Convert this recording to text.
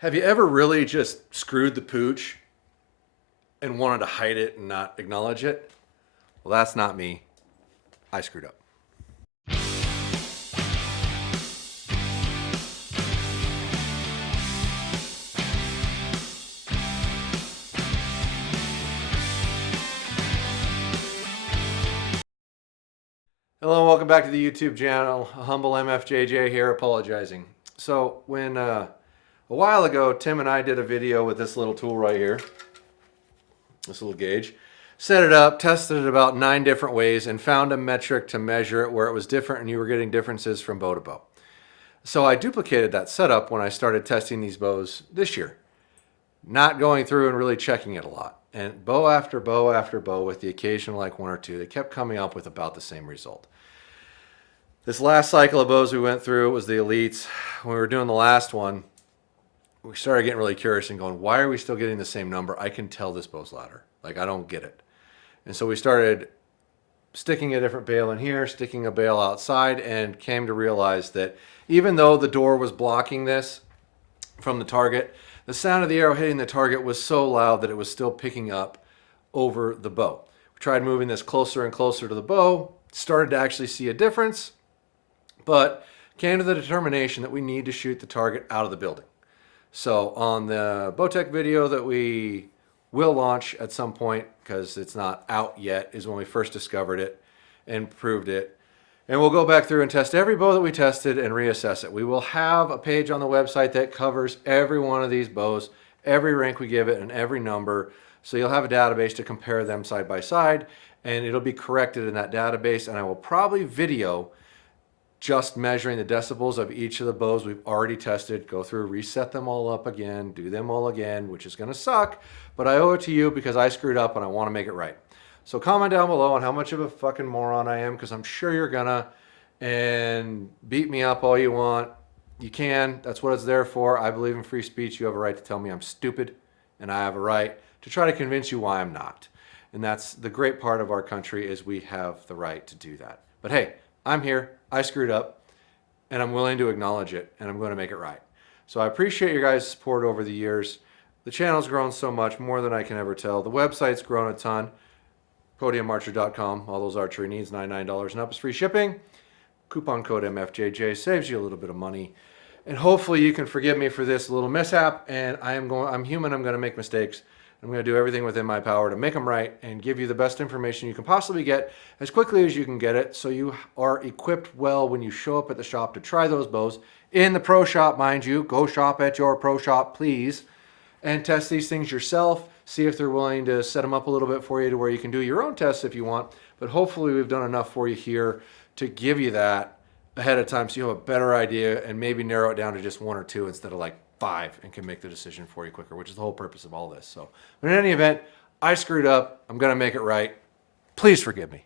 Have you ever really just screwed the pooch and wanted to hide it and not acknowledge it? Well, that's not me. I screwed up. Hello and welcome back to the YouTube channel. A humble MFJJ here, apologizing. So when a while ago, Tim and I did a video with this little tool right here, this little gauge, set it up, tested it about 9 different ways, and found a metric to measure it where it was different and you were getting differences from bow to bow. So I duplicated that setup when I started testing these bows this year, not going through and really checking it a lot. And bow after bow after bow, with the occasional like 1 or 2, they kept coming up with about the same result. This last cycle of bows we went through was the Elites. When we were doing the last one, we started getting really curious and going, why are we still getting the same number? I can tell this bow's louder. Like, I don't get it. And so we started sticking a different bail in here, sticking a bail outside, and came to realize that even though the door was blocking this from the target, the sound of the arrow hitting the target was so loud that it was still picking up over the bow. We tried moving this closer and closer to the bow, started to actually see a difference, but came to the determination that we need to shoot the target out of the building. So on the Bowtech video that we will launch at some point, because it's not out yet, is when we first discovered it and proved it. And we'll go back through and test every bow that we tested and reassess it. We will have a page on the website that covers every one of these bows, every rank we give it, and every number. So you'll have a database to compare them side by side, and it'll be corrected in that database. And I will probably video just measuring the decibels of each of the bows we've already tested, go through, reset them all up again, do them all again, which is going to suck, but I owe it to you because I screwed up and I want to make it right. So comment down below on how much of a fucking moron I am, because I'm sure you're gonna, and beat me up all you want. You can. That's what it's there for. I believe in free speech. You have a right to tell me I'm stupid, and I have a right to try to convince you why I'm not. And that's the great part of our country, is we have the right to do that. But hey, I'm here. I screwed up, and I'm willing to acknowledge it, and I'm going to make it right. So I appreciate your guys' support over the years. The channel's grown so much, more than I can ever tell. The website's grown a ton. PodiumArcher.com. All those archery needs, $99 and up is free shipping. Coupon code MFJJ saves you a little bit of money. And hopefully you can forgive me for this little mishap. And I'm human. I'm going to make mistakes. I'm going to do everything within my power to make them right and give you the best information you can possibly get as quickly as you can get it, so you are equipped well when you show up at the shop to try those bows. In the pro shop, mind you. Go shop at your pro shop, please, and test these things yourself. See if they're willing to set them up a little bit for you to where you can do your own tests if you want. But hopefully we've done enough for you here to give you that ahead of time, so you have a better idea and maybe narrow it down to just 1 or 2 instead of like 5, and can make the decision for you quicker, which is the whole purpose of all this. So, but in any event, I screwed up. I'm going to make it right. Please forgive me.